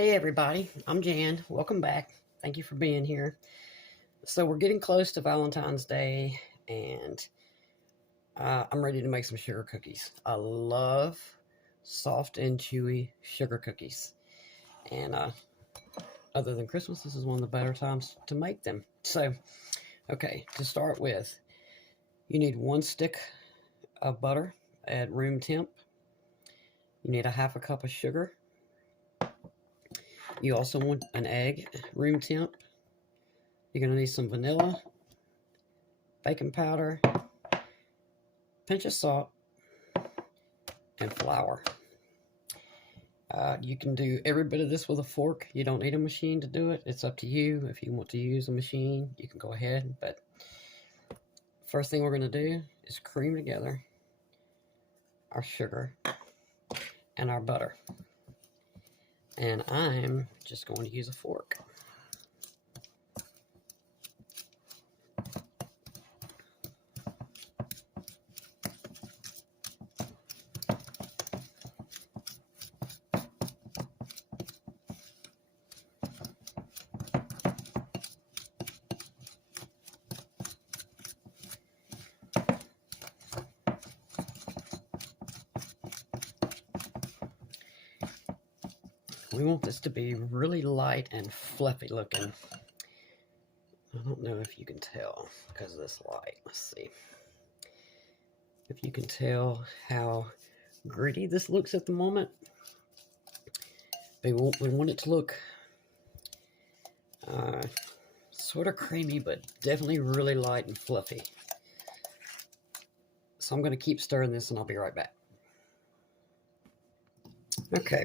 Hey everybody, I'm Jan. Welcome back. Thank you for being here. So we're getting close to Valentine's Day, and I'm ready to make some sugar cookies. I love soft and chewy sugar cookies, and other than Christmas, this is one of the better times to make them. So, okay, to start with, you need 1 stick of butter at room temp. You need a half a cup of sugar. You also want an egg, room temp. You're going to need some vanilla, baking powder, pinch of salt, and flour. You can do every bit of this with a fork. You don't need a machine to do it. It's up to you. If you want to use a machine, you can go ahead. But first thing we're going to do is cream together our sugar and our butter. And I'm just going to use a fork. We want this to be really light and fluffy looking. I don't know if you can tell because of this light. Let's see. If you can tell how gritty this looks at the moment. We want it to look sort of creamy, but definitely really light and fluffy. So I'm going to keep stirring this and I'll be right back. Okay.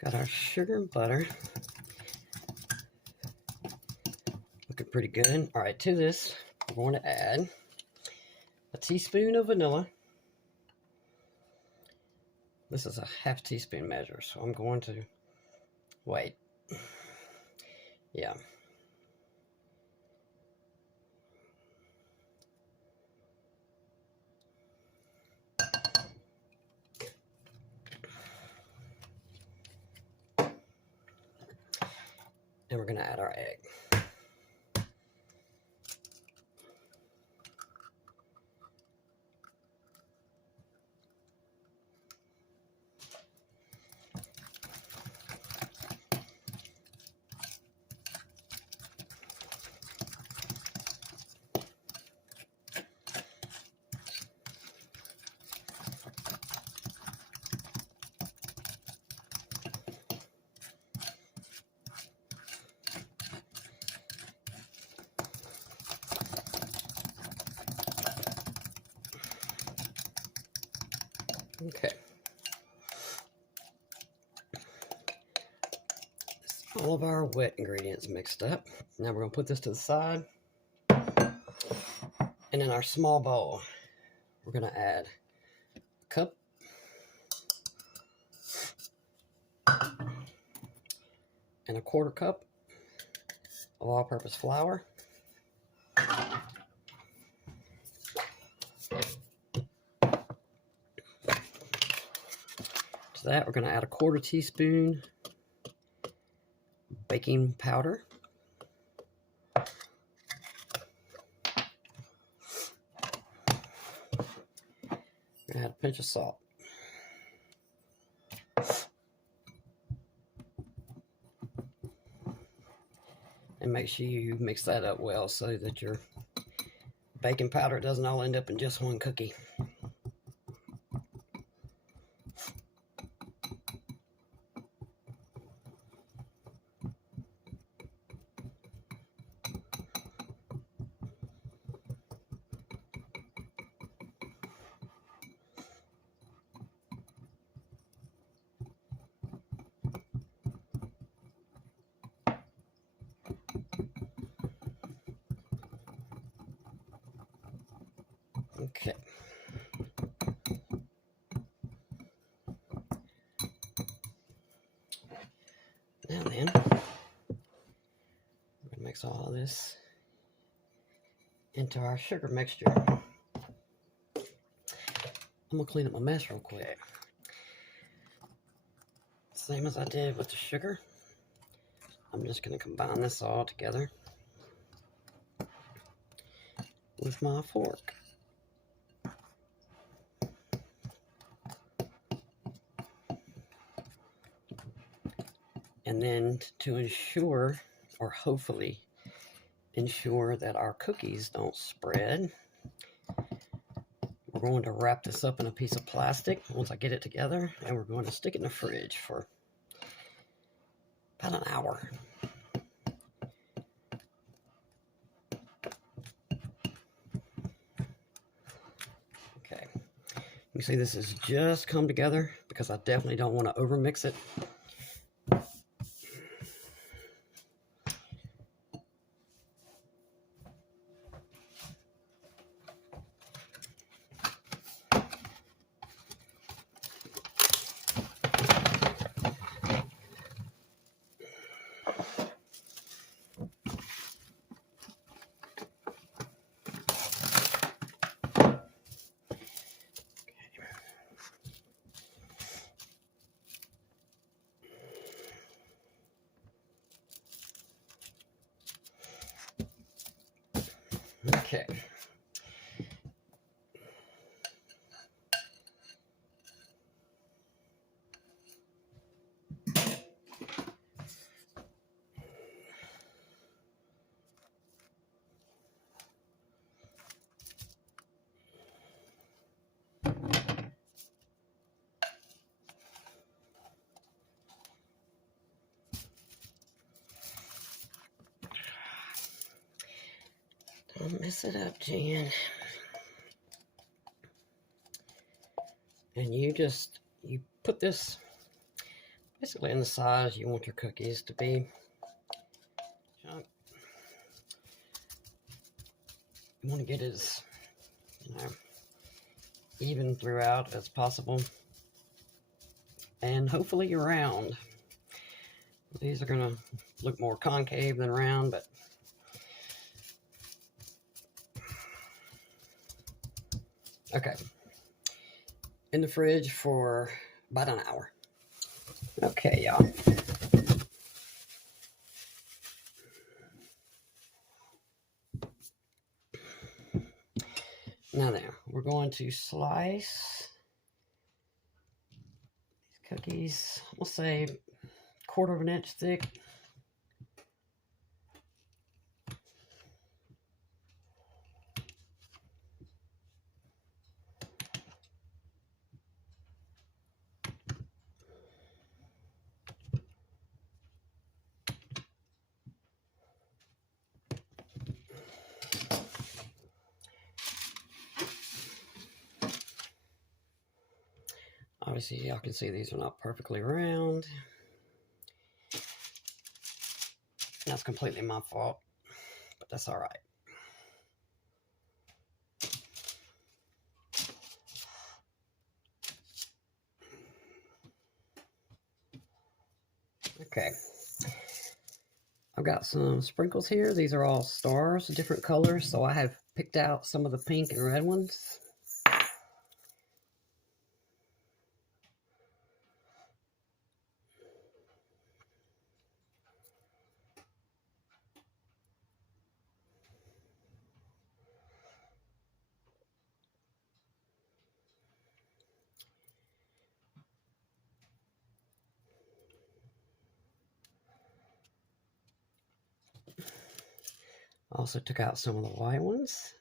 Got our sugar and butter. Looking pretty good. All right, to this, we're going to add a teaspoon of vanilla. This is a half teaspoon measure, so I'm going to wait. Yeah. And we're going to add our egg. Okay. All of our wet ingredients mixed up. Now we're going to put this to the side. And in our small bowl, we're going to add a cup and a 1/4 cup of all-purpose flour. To that, we're going to add a 1/4 teaspoon baking powder. Add a pinch of salt. And make sure you mix that up well so that your baking powder doesn't all end up in just one cookie. Okay. Now then, I'm going to mix all of this into our sugar mixture. I'm going to clean up my mess real quick. Same as I did with the sugar. I'm just going to combine this all together with my fork. And then to ensure, or hopefully ensure, that our cookies don't spread, we're going to wrap this up in a piece of plastic once I get it together, and we're going to stick it in the fridge for about an hour. Okay, you see this has just come together because I definitely don't want to overmix it. Okay. Don't mess it up, Jan. And you put this basically in the size you want your cookies to be. You want to get as, even throughout as possible, and hopefully round. These are going to look more concave than round, but okay. In the fridge for about an hour. Okay, y'all. Now there, we're going to slice these cookies, we'll say 1/4 of an inch thick. Obviously, y'all can see these are not perfectly round. That's completely my fault, but that's all right. Okay. I've got some sprinkles here. These are all stars, different colors, so I have picked out some of the pink and red ones. Also took out some of the white ones.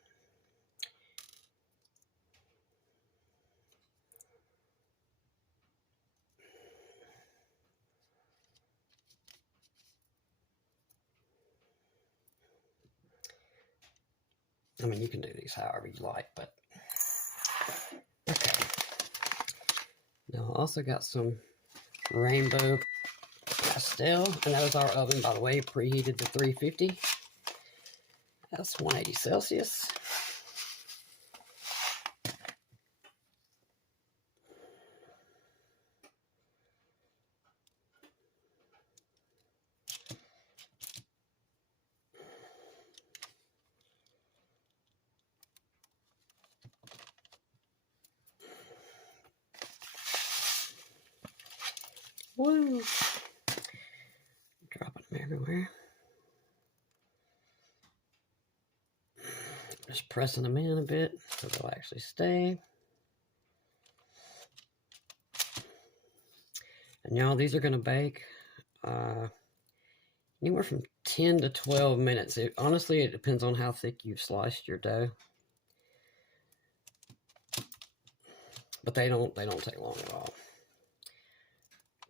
I mean, you can do these however you like, but okay. Now I also got some rainbow pastel, and that was our oven, by the way, preheated to 350. That's 180 Celsius. Woo! Dropping them everywhere. Just pressing them in a bit so they'll actually stay. And y'all, these are going to bake anywhere from 10 to 12 minutes. Honestly, it depends on how thick you've sliced your dough. But they don't take long at all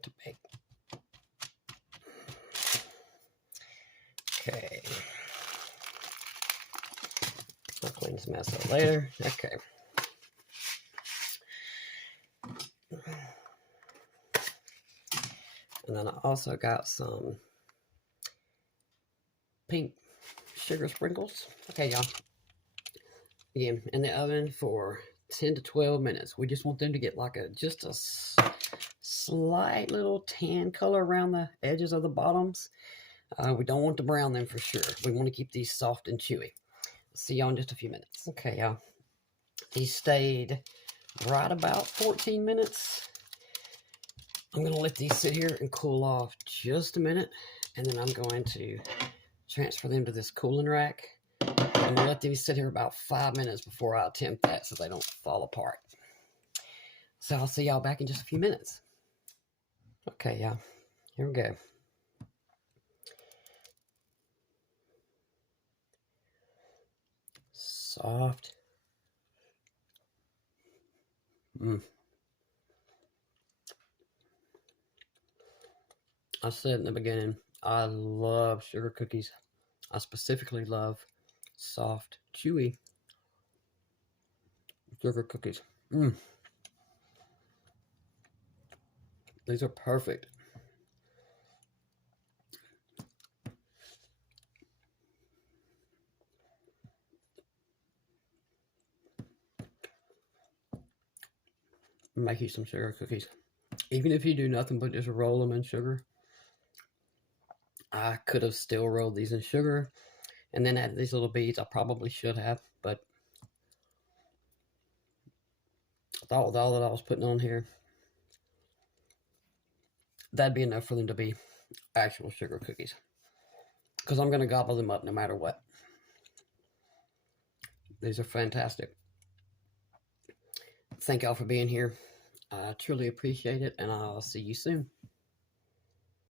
to bake. Okay. I'll clean this mess up later. Okay. And then I also got some pink sugar sprinkles. Okay, y'all. Again, in the oven for 10 to 12 minutes. We just want them to get like just a slight little tan color around the edges of the bottoms. We don't want to brown them for sure. We want to keep these soft and chewy. See y'all in just a few minutes. Okay, y'all. These stayed right about 14 minutes. I'm going to let these sit here and cool off just a minute. And then I'm going to transfer them to this cooling rack. I'm going to let these sit here about 5 minutes before I temp that so they don't fall apart. So I'll see y'all back in just a few minutes. Okay, y'all. Here we go. Soft. I said in the beginning, I love sugar cookies. I specifically love soft, chewy sugar cookies. These are perfect. Make you some sugar cookies. Even if you do nothing but just roll them in sugar. I could have still rolled these in sugar and then added these little beads. I probably should have, but I thought with all that I was putting on here, that'd be enough for them to be actual sugar cookies. Because I'm going to gobble them up no matter what. These are fantastic. Thank y'all for being here. I truly appreciate it, and I'll see you soon.